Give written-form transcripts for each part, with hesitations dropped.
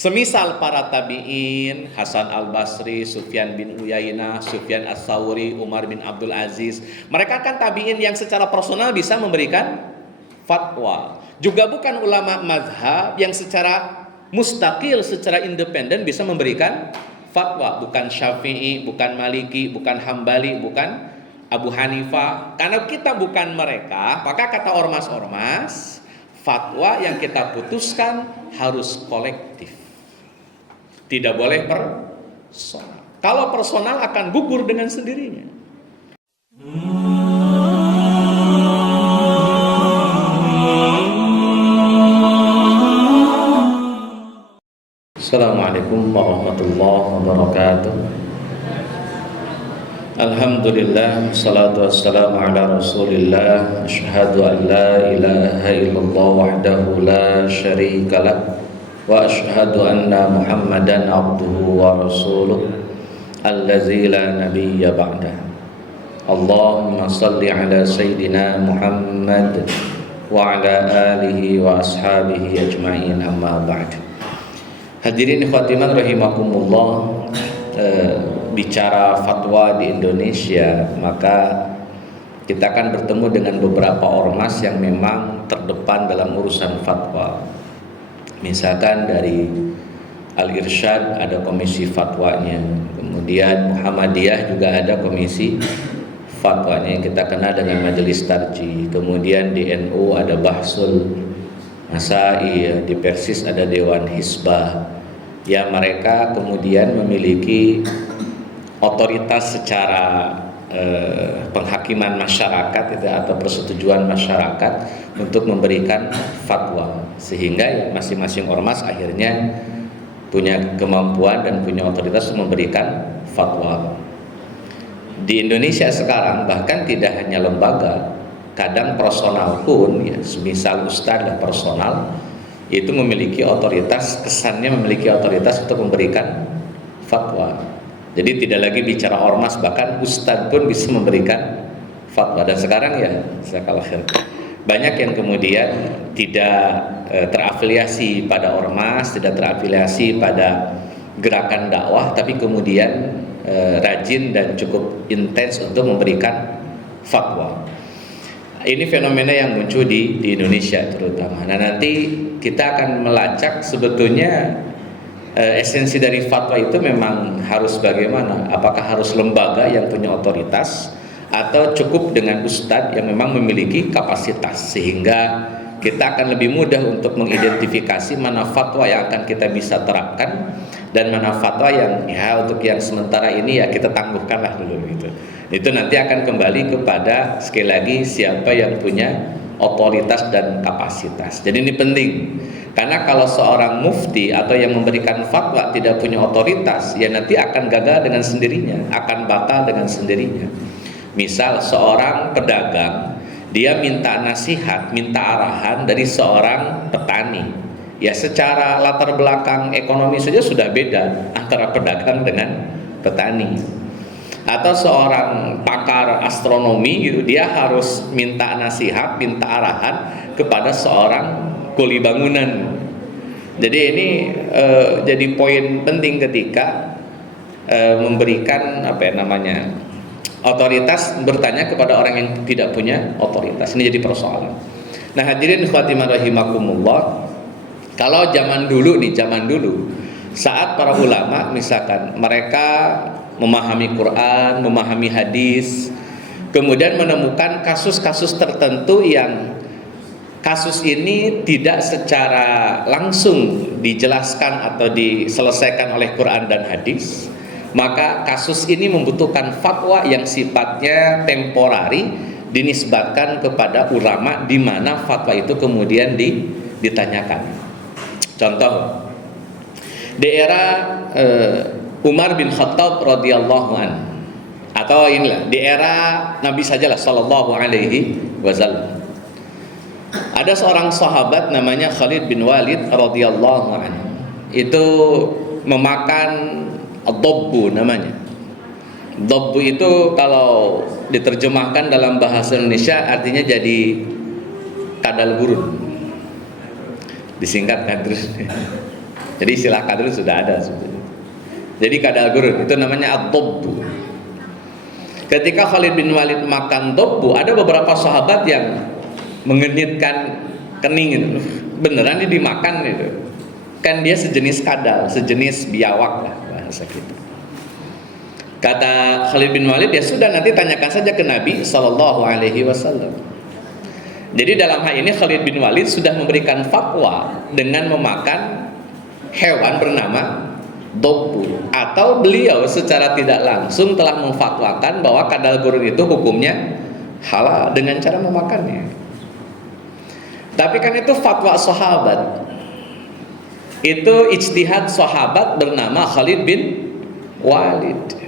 Semisal para tabi'in, Hasan al-Basri, Sufyan bin Uyainah, Sufyan as-Sawri, Umar bin Abdul Aziz, mereka kan tabi'in yang secara personal bisa memberikan fatwa. Juga bukan ulama mazhab yang secara mustaqil, secara independen bisa memberikan fatwa. Bukan Syafi'i, bukan Maliki, bukan Hambali, bukan Abu Hanifah. Karena kita bukan mereka, maka kata ormas-ormas, fatwa yang kita putuskan harus kolektif. Tidak boleh personal. Kalau personal akan gugur dengan sendirinya. Assalamualaikum warahmatullahi wabarakatuh. Alhamdulillah, salatu wassalamu ala rasulillah. Asyhadu an la ilaha illallah wahdahu la syarika lah, wa asyhadu anna Muhammadan abduhu wa rasuluh allazi la nabiyya ba'dah. Allahumma salli ala sayyidina Muhammad wa ala alihi wa ashabihi ajma'in, amma ba'd. Hadirin khatiman rahimakumullah, bicara fatwa di Indonesia, maka kita akan bertemu dengan beberapa ormas yang memang terdepan dalam urusan fatwa. Misalkan dari Al-Irsyad ada komisi fatwanya, kemudian Muhammadiyah juga ada komisi fatwanya yang kita kenal dengan Majelis Tarjih, kemudian di NU ada Bahsul Masai, di Persis ada Dewan Hizbah. Ya, mereka kemudian memiliki otoritas secara penghakiman masyarakat itu, atau persetujuan masyarakat untuk memberikan fatwa, sehingga ya masing-masing ormas akhirnya punya kemampuan dan punya otoritas untuk memberikan fatwa. Di Indonesia sekarang bahkan tidak hanya lembaga, kadang personal pun, ya, semisal ustadz dan personal itu memiliki otoritas, kesannya memiliki otoritas untuk memberikan fatwa. Jadi tidak lagi bicara ormas, bahkan ustadz pun bisa memberikan fatwa. Dan sekarang ya, banyak yang kemudian tidak terafiliasi pada ormas, tidak terafiliasi pada gerakan dakwah, tapi kemudian rajin dan cukup intens untuk memberikan fatwa. Ini fenomena yang muncul di Indonesia terutama. Nah, nanti kita akan melacak sebetulnya esensi dari fatwa itu memang harus bagaimana? Apakah harus lembaga yang punya otoritas, atau cukup dengan ustadz yang memang memiliki kapasitas, sehingga kita akan lebih mudah untuk mengidentifikasi mana fatwa yang akan kita bisa terapkan dan mana fatwa yang ya untuk yang sementara ini ya kita tangguhkanlah dulu gitu. Itu nanti akan kembali kepada sekali lagi siapa yang punya otoritas dan kapasitas. Jadi ini penting, karena kalau seorang mufti atau yang memberikan fatwa tidak punya otoritas, ya nanti akan gagal dengan sendirinya, akan batal dengan sendirinya. Misal seorang pedagang, dia minta nasihat, minta arahan dari seorang petani. Ya secara latar belakang ekonomi saja sudah beda antara pedagang dengan petani. Atau seorang pakar astronomi gitu, dia harus minta nasihat, minta arahan kepada seorang kuli bangunan. Jadi ini jadi poin penting ketika memberikan otoritas, bertanya kepada orang yang tidak punya otoritas. Ini jadi persoalan. Nah, hadirin khatimah rahimakumullah, kalau zaman dulu saat para ulama misalkan mereka memahami Quran, memahami hadis, kemudian menemukan kasus-kasus tertentu yang kasus ini tidak secara langsung dijelaskan atau diselesaikan oleh Quran dan hadis, maka kasus ini membutuhkan fatwa yang sifatnya temporari, dinisbatkan kepada ulama, di mana fatwa itu kemudian ditanyakan. Contoh, di era Umar bin Khattab radhiyallahu an, atau inilah di era Nabi sajalah sallallahu alaihi wasallam, ada seorang sahabat namanya Khalid bin Walid radhiyallahu an, itu memakan ad-dabbu namanya. Dabbu itu kalau diterjemahkan dalam bahasa Indonesia artinya jadi kadal gurun, disingkatkan terus. Jadi istilah kadal sudah ada sebetulnya. Jadi kadal gurun itu namanya ad-dobbu. Ketika Khalid bin Walid makan dobbu, ada beberapa sahabat yang mengenitkan kening itu. Beneran ini dimakan itu. Kan dia sejenis kadal, sejenis biawak lah bahasa kita. Kata Khalid bin Walid, ya sudah, nanti tanyakan saja ke Nabi Sallallahu Alaihi Wasallam. Jadi dalam hal ini Khalid bin Walid sudah memberikan fatwa dengan memakan hewan bernama dobbu, atau beliau secara tidak langsung telah memfatwakan bahwa kadal gurun itu hukumnya halal dengan cara memakannya. Tapi kan itu fatwa sahabat, itu ijtihad sahabat bernama Khalid bin Walid.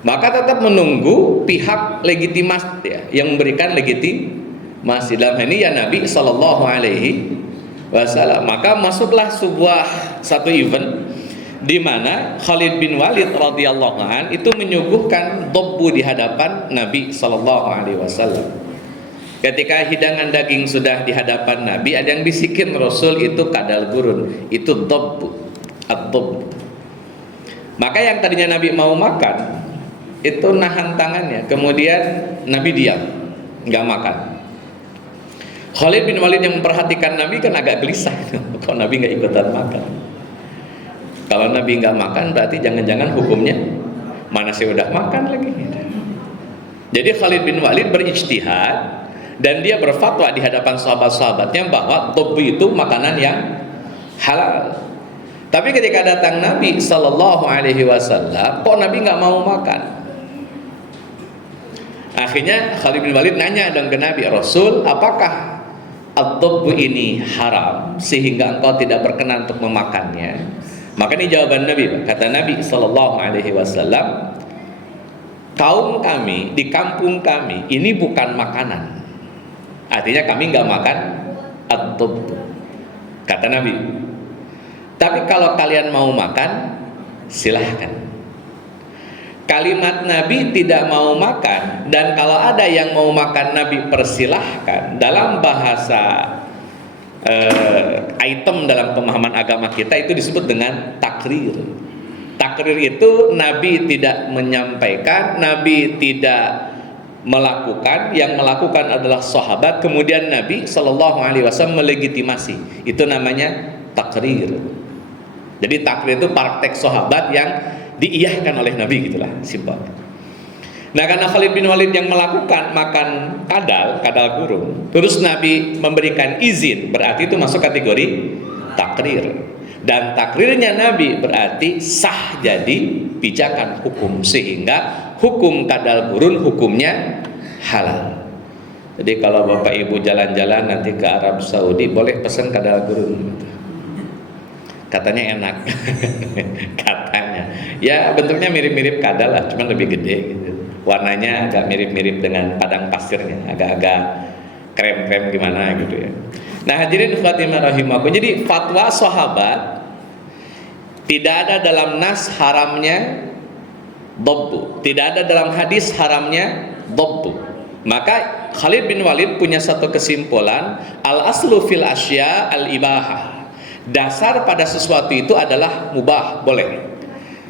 Maka tetap menunggu pihak legitimasi ya, yang memberikan legitimasi. Dalam ini ya Nabi Sallallahu Alaihi Wasallam. Maka masuklah satu event di mana Khalid bin Walid radhiyallahu an itu menyuguhkan dobbu di hadapan Nabi Sallallahu Alaihi Wasallam. Ketika hidangan daging sudah di hadapan Nabi, ada yang bisikin Rasul itu kadal gurun, itu dobbu, ad-dobbu. Maka yang tadinya Nabi mau makan itu nahan tangannya, kemudian Nabi diam, nggak makan. Khalid bin Walid yang memperhatikan Nabi kan agak gelisah, kok Nabi nggak ikutan makan. Kalau Nabi nggak makan berarti jangan-jangan hukumnya mana sih udah makan lagi. Jadi Khalid bin Walid berijtihad dan dia berfatwa di hadapan sahabat-sahabatnya bahwa dobbu itu makanan yang halal. Tapi ketika datang Nabi Sallallahu Alaihi Wasallam, kok Nabi nggak mau makan? Akhirnya Khalid bin Walid nanya dong ke Nabi, Rasul, apakah ad-dobbu ini haram sehingga engkau tidak berkenan untuk memakannya? Maka ini jawaban Nabi. Kata Nabi Sallallahu Alaihi Wasallam, kaum kami di kampung kami ini bukan makanan. Artinya kami nggak makan ad-dobbu. Kata Nabi. Tapi kalau kalian mau makan, silahkan. Kalimat Nabi tidak mau makan, dan kalau ada yang mau makan Nabi persilahkan, dalam bahasa item dalam pemahaman agama kita itu disebut dengan takrir. Takrir itu Nabi tidak menyampaikan, Nabi tidak melakukan, yang melakukan adalah sahabat, kemudian Nabi Shallallahu Alaihi Wasallam melegitimasi. Itu namanya takrir. Jadi takrir itu praktek sahabat yang diiyahkan oleh Nabi, gitulah simpel. Nah, karena Khalid bin Walid yang melakukan makan kadal gurun, terus Nabi memberikan izin, berarti itu masuk kategori takrir. Dan takrirnya Nabi berarti sah jadi pijakan hukum, sehingga hukum kadal gurun hukumnya halal. Jadi kalau Bapak Ibu jalan-jalan nanti ke Arab Saudi, boleh pesan kadal gurun. Katanya enak. Katanya ya bentuknya mirip-mirip kadal lah, cuman lebih gede gitu. Warnanya agak mirip-mirip dengan padang pasirnya, agak-agak krem-krem gimana gitu ya. Nah, hadirin khatimah rahimakumullah. Jadi fatwa sahabat tidak ada dalam nas haramnya dobbu, tidak ada dalam hadis haramnya dobbu. Maka Khalid bin Walid punya satu kesimpulan, al aslu fil asya al ibahah. Dasar pada sesuatu itu adalah mubah, boleh.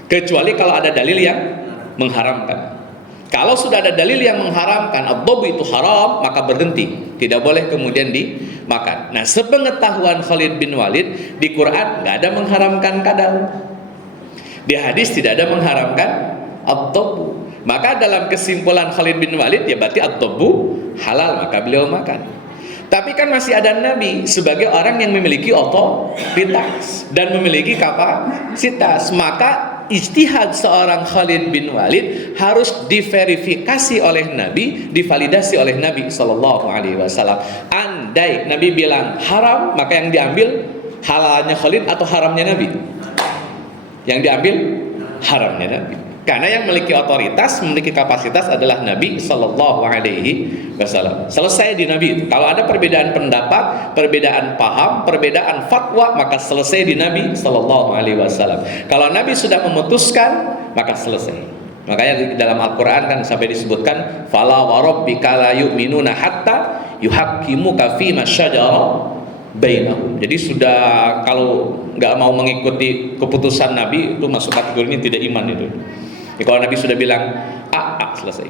Kecuali kalau ada dalil yang mengharamkan. Kalau sudah ada dalil yang mengharamkan, ad-dobbu itu haram, maka berhenti, tidak boleh kemudian dimakan. Nah, sepengetahuan Khalid bin Walid, di Quran nggak ada mengharamkan kadal, di hadis tidak ada mengharamkan ad-dobbu. Maka dalam kesimpulan Khalid bin Walid, ya berarti ad-dobbu halal, maka beliau makan. Tapi kan masih ada Nabi sebagai orang yang memiliki otoritas dan memiliki kapasitas. Maka ijtihad seorang Khalid bin Walid harus diverifikasi oleh Nabi, divalidasi oleh Nabi Sallallahu Alaihi Wasallam. Andai Nabi bilang haram, maka yang diambil halalnya Khalid atau haramnya Nabi? Yang diambil haramnya Nabi. Karena yang memiliki otoritas, memiliki kapasitas adalah Nabi Sallallahu Alaihi Wasallam. Selesai di Nabi itu. Kalau ada perbedaan pendapat, perbedaan paham, perbedaan fatwa, maka selesai di Nabi Sallallahu Alaihi Wasallam. Kalau Nabi sudah memutuskan, maka selesai. Makanya di dalam Al-Quran kan sampai disebutkan, "Fala wa rabbika la yu'minuna hatta yuhaqqimuka fima syajara bainahum. Jadi sudah, kalau nggak mau mengikuti keputusan Nabi itu masuk kategori ini tidak iman itu. Ya, kalau Nabi sudah bilang selesai.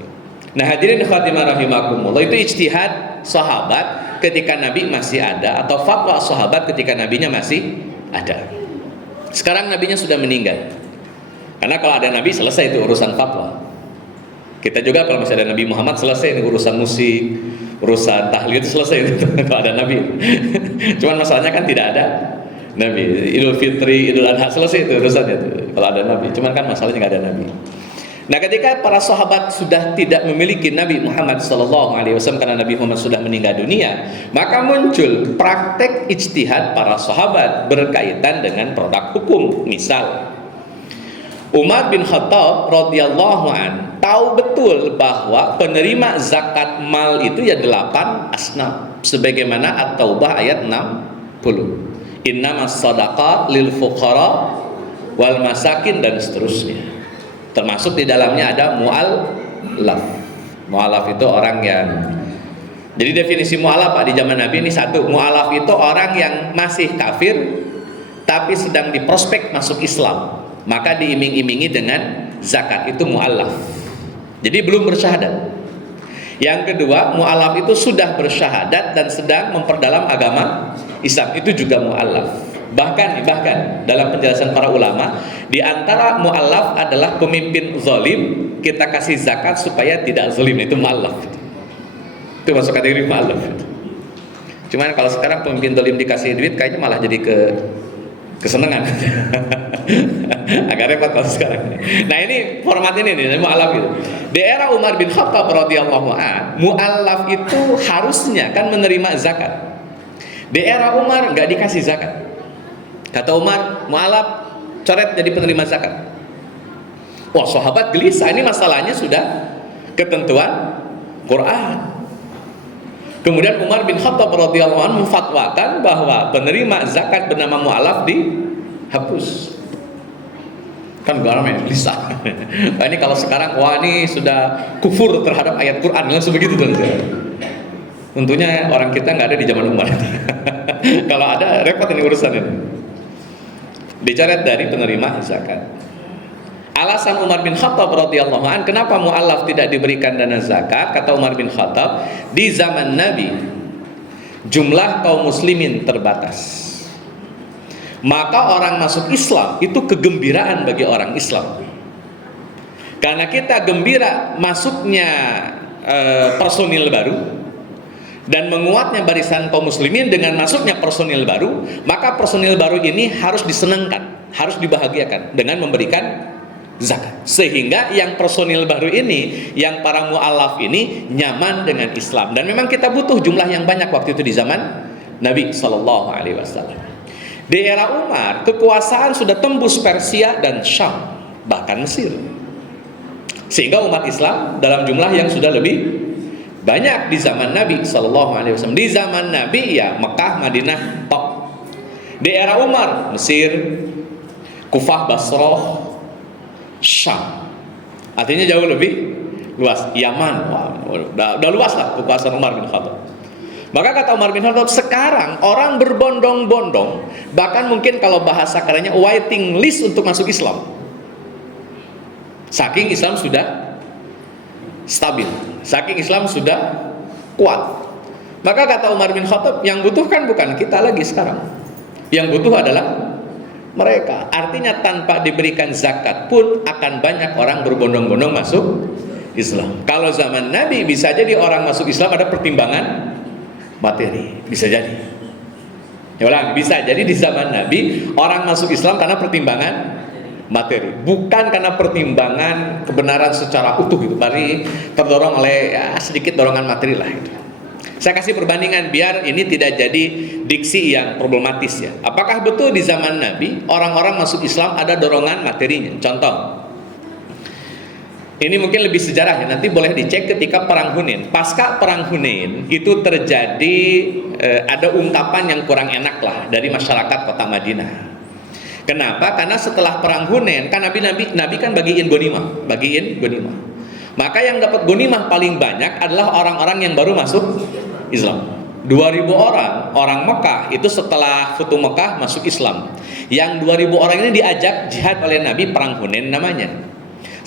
Nah hadirin khatimah rahimakumullah, itu ijtihad sahabat ketika Nabi masih ada, atau fatwa sahabat ketika nabinya masih ada. Sekarang nabinya sudah meninggal. Karena kalau ada nabi selesai itu urusan fatwa. Kita juga kalau masih ada Nabi Muhammad selesai ini urusan musik, urusan tahlil itu selesai itu kalau ada nabi. Cuman masalahnya kan tidak ada nabi. Idul Fitri, Idul Adha selesai itu urusannya tuh kalau ada nabi. Cuman kan masalahnya nggak ada nabi. Nah, ketika para sahabat sudah tidak memiliki Nabi Muhammad SAW karena Nabi Muhammad sudah meninggal dunia, maka muncul praktek ijtihad para sahabat berkaitan dengan produk hukum. Misal, Umar bin Khattab radhiyallahu an tahu betul bahwa penerima zakat mal itu ya 8 asnaf, sebagaimana At-Taubah ayat 60. Innamas shadaqat lil fuqara wal masakin, dan seterusnya. Termasuk di dalamnya ada mu'allaf. Mu'allaf itu orang yang, jadi definisi mu'allaf Pak di zaman Nabi ini satu, mu'allaf itu orang yang masih kafir tapi sedang diprospek masuk Islam, maka diiming-imingi dengan zakat, itu mu'allaf. Jadi belum bersyahadat. Yang kedua, mu'allaf itu sudah bersyahadat dan sedang memperdalam agama Islam, itu juga mu'allaf. Bahkan dalam penjelasan para ulama, di antara mu'allaf adalah pemimpin zalim, kita kasih zakat supaya tidak zalim, itu mu'allaf. Itu masuk kategori mu'allaf. Cuman kalau sekarang pemimpin zalim dikasih duit kayaknya malah jadi kesenangan. Agak repot kalau sekarang. Nah, ini format ini nih, mu'allaf itu. Di era Umar bin Khattab radhiyallahu an, mu'allaf itu harusnya kan menerima zakat. Di era Umar nggak dikasih zakat. Kata Umar, mu'allaf coret jadi penerima zakat. Wah, sahabat gelisah, ini masalahnya sudah ketentuan Quran. Kemudian Umar bin Khattab radhiyallahu anhu memfatwakan bahwa penerima zakat bernama mu'allaf dihapus. Kan ramai gelisah. Nah, ini kalau sekarang, wah ini sudah kufur terhadap ayat Quran, langsung begitu tuh. Tentunya orang kita nggak ada di zaman Umar. Kalau ada repot ini urusan ini. Dicoret dari penerima zakat. Alasan Umar bin Khattab radhiyallahu an kenapa mu'allaf tidak diberikan dana zakat, kata Umar bin Khattab, di zaman Nabi jumlah kaum muslimin terbatas, maka orang masuk Islam itu kegembiraan bagi orang Islam, karena kita gembira masuknya personil baru dan menguatnya barisan kaum muslimin dengan masuknya personil baru, maka personil baru ini harus disenangkan, harus dibahagiakan dengan memberikan zakat, sehingga yang personil baru ini, yang para mu'allaf ini nyaman dengan Islam. Dan memang kita butuh jumlah yang banyak waktu itu di zaman Nabi SAW. Di era Umar, kekuasaan sudah tembus Persia dan Syam, bahkan Mesir, sehingga umat Islam dalam jumlah yang sudah lebih banyak di zaman Nabi SAW. Di zaman Nabi ya Mekah, Madinah top. Di era Umar, Mesir, Kufah, Basrah, Syam. Artinya jauh lebih luas. Yaman, wah, udah luas lah kekuasaan Umar bin Khattab. Maka kata Umar bin Khattab, sekarang orang berbondong-bondong, bahkan mungkin kalau bahasa kerennya waiting list untuk masuk Islam. Saking Islam sudah stabil, saking Islam sudah kuat. Maka kata Umar bin Khattab, yang butuhkan bukan kita lagi sekarang, yang butuh adalah mereka. Artinya tanpa diberikan zakat pun akan banyak orang berbondong-bondong masuk Islam. Kalau zaman Nabi bisa jadi orang masuk Islam ada pertimbangan materi, bisa jadi. Ya ulang, bisa jadi di zaman Nabi orang masuk Islam karena pertimbangan materi, bukan karena pertimbangan kebenaran secara utuh gitu, bari terdorong oleh ya, sedikit dorongan materi lah gitu. Saya kasih perbandingan biar ini tidak jadi diksi yang problematis ya. Apakah betul di zaman Nabi orang-orang masuk Islam ada dorongan materinya? Contoh, ini mungkin lebih sejarah ya, nanti boleh dicek ketika perang Hunain. Pasca perang Hunain itu terjadi ada ungkapan yang kurang enak lah dari masyarakat kota Madinah. Kenapa? Karena setelah perang Hunain kan Nabi kan bagiin gonimah. Maka yang dapat gonimah paling banyak adalah orang-orang yang baru masuk Islam. 2.000 orang Mekah itu setelah Futuh Mekah masuk Islam. Yang 2.000 orang ini diajak jihad oleh Nabi, perang Hunain namanya.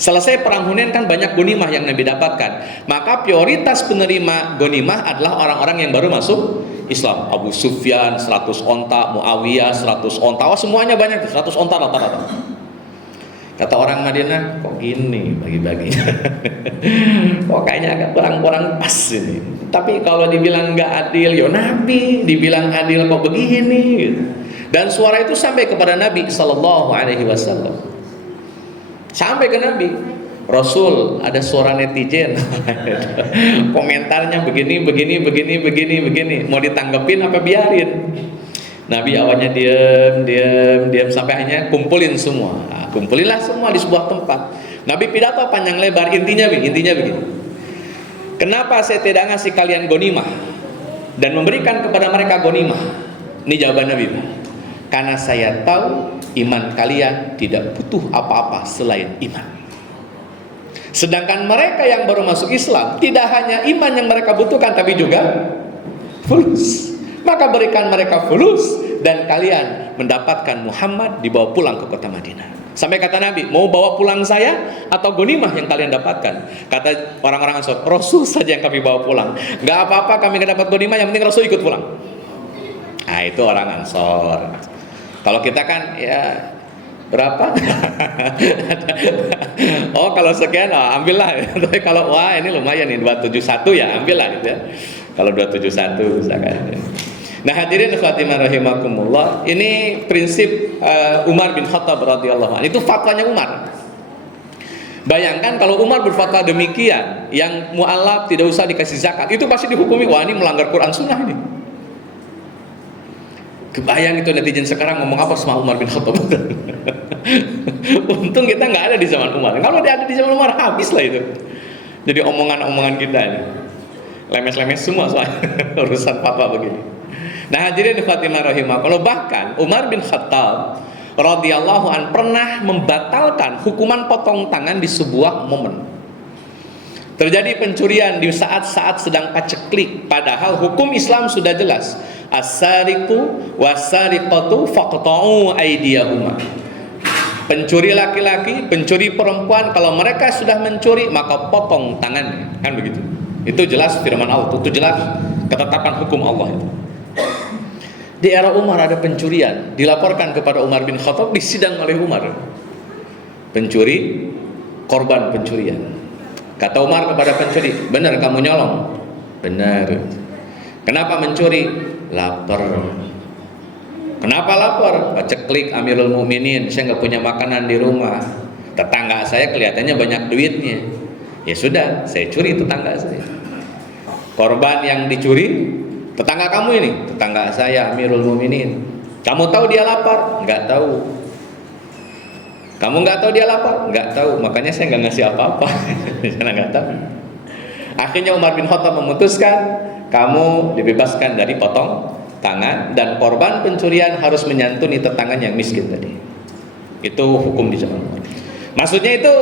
Selesai perang Hunain kan banyak ghanimah yang Nabi dapatkan. Maka prioritas penerima ghanimah adalah orang-orang yang baru masuk Islam. Abu Sufyan 100 onta, Muawiyah 100 onta, semuanya banyak 100 onta rata-rata. Kata orang Madinah, kok gini bagi-bagi? Kok kayaknya agak kurang pas ini. Tapi kalau dibilang nggak adil, ya Nabi dibilang adil kok begini gitu. Dan suara itu sampai kepada Nabi Sallallahu Alaihi Wasallam, sampai ke Nabi. Rasul, ada suara netizen komentarnya begini, mau ditanggepin apa biarin? Nabi awalnya diam sampai akhirnya kumpulin semua. Nah, kumpulinlah semua di sebuah tempat. Nabi pidato panjang lebar, intinya begini. Kenapa saya tidak ngasih kalian ghanimah dan memberikan kepada mereka ghanimah? Ini jawaban Nabi. Karena saya tahu iman kalian tidak butuh apa-apa selain iman. Sedangkan mereka yang baru masuk Islam, tidak hanya iman yang mereka butuhkan, tapi juga fulus. Maka berikan mereka fulus, dan kalian mendapatkan Muhammad dibawa pulang ke kota Madinah. Sampai kata Nabi, mau bawa pulang saya atau ghanimah yang kalian dapatkan? Kata orang-orang Ansor, Rasul saja yang kami bawa pulang. Gak apa-apa kami gak dapat ghanimah, yang penting Rasul ikut pulang. Nah itu orang Ansor. Kalau kita kan ya berapa? Oh kalau sekian, ambillah. Tapi kalau wah ini lumayan nih 271 ya, ambillah gitu ya. Kalau 271 misalkan. Nah hadirin Fatimah rahimakumullah, ini prinsip Umar bin Khattab radhiyallahu anhu. Itu fatwanya Umar. Bayangkan kalau Umar berfatwa demikian, yang mu'alaf tidak usah dikasih zakat, itu pasti dihukumi, wah ini melanggar Quran Sunnah ini. Kebayang itu netizen sekarang ngomong apa sama Umar bin Khattab. Untung kita nggak ada di zaman Umar. Kalau dia ada di zaman Umar, habis lah itu. Jadi omongan-omongan kita ini lemes-lemes semua soalnya urusan fatwa begini. Nah hadirin Fatimah rahimahullah, bahkan Umar bin Khattab radhiyallahu an pernah membatalkan hukuman potong tangan di sebuah momen. Terjadi pencurian di saat-saat sedang paceklik, padahal hukum Islam sudah jelas. As-sariqu was-sariqatu faqta'u aydiyahuma. Pencuri laki-laki, pencuri perempuan, kalau mereka sudah mencuri maka potong tangannya, kan begitu. Itu jelas firman Allah, itu jelas ketetapan hukum Allah itu. Di era Umar ada pencurian, dilaporkan kepada Umar bin Khattab, disidang oleh Umar. Pencuri, korban pencurian. Kata Umar kepada pencuri, benar kamu nyolong? Benar. Kenapa mencuri? Lapar. Kenapa lapar? Paceklik Amirul Mukminin, saya nggak punya makanan di rumah. Tetangga saya kelihatannya banyak duitnya. Ya sudah, saya curi tetangga saya. Korban yang dicuri tetangga kamu ini, tetangga saya Amirul Mukminin. Kamu tahu dia lapar? Nggak tahu. Kamu nggak tahu dia lapar? Nggak tahu. Makanya saya nggak ngasih apa-apa. Karena nggak tahu. Akhirnya Umar bin Khattab memutuskan, kamu dibebaskan dari potong tangan, dan korban pencurian harus menyantuni tetangga yang miskin tadi. Itu hukum di zaman Umar. Maksudnya itu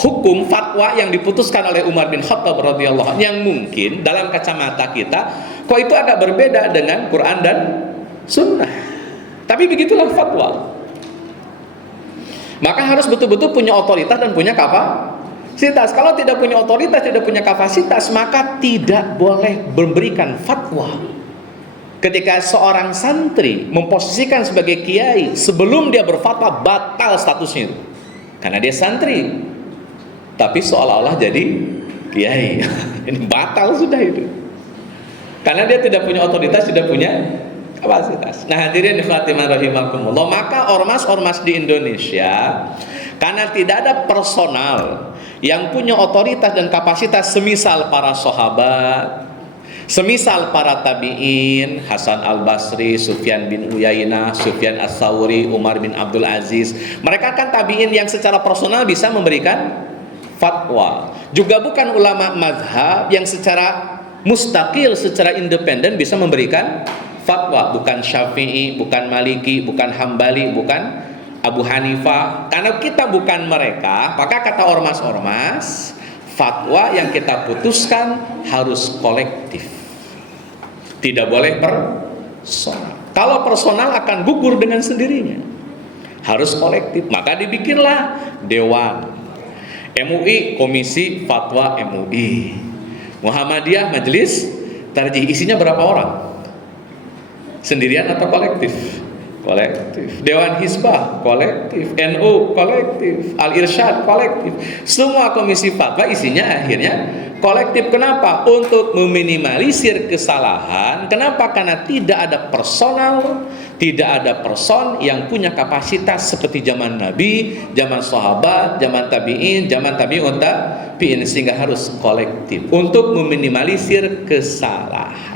hukum fatwa yang diputuskan oleh Umar bin Khattab radhiyallahu anhu, yang mungkin dalam kacamata kita kok itu agak berbeda dengan Quran dan Sunnah. Tapi begitulah fatwa. Maka harus betul-betul punya otoritas dan punya kapasitas. Kalau tidak punya otoritas, tidak punya kapasitas, maka tidak boleh memberikan fatwa. Ketika seorang santri memposisikan sebagai kiai, sebelum dia berfatwa batal statusnya, karena dia santri, tapi seolah-olah jadi kiai. Ini batal sudah itu. Karena dia tidak punya otoritas, tidak punya kapasitas. Nah hadirin Fatimah rahimakumullah, maka ormas-ormas di Indonesia, karena tidak ada personal yang punya otoritas dan kapasitas semisal para sahabat, semisal para tabi'in, Hasan al-Basri, Sufyan bin Uyainah, Sufyan as-Sawri, Umar bin Abdul Aziz. Mereka kan tabi'in yang secara personal bisa memberikan fatwa. Juga bukan ulama mazhab yang secara mustaqil, secara independen bisa memberikan fatwa. Bukan Syafi'i, bukan Maliki, bukan Hambali, bukan Abu Hanifah. Karena kita bukan mereka, maka kata ormas-ormas, fatwa yang kita putuskan harus kolektif. Tidak boleh personal. Kalau personal akan gugur dengan sendirinya. Harus kolektif. Maka dibikinlah dewan. MUI, Komisi Fatwa MUI. Muhammadiyah, Majelis Tarjih. Isinya berapa orang? Sendirian atau kolektif? Kolektif. Dewan Hizbah kolektif, NU kolektif, Al-Irsyad kolektif. Semua komisi fatwa isinya akhirnya kolektif. Kenapa? Untuk meminimalisir kesalahan. Kenapa? Karena tidak ada personal, tidak ada person yang punya kapasitas seperti zaman Nabi, zaman sahabat, zaman tabi'in, zaman tabi'un tabi'in, sehingga harus kolektif untuk meminimalisir kesalahan.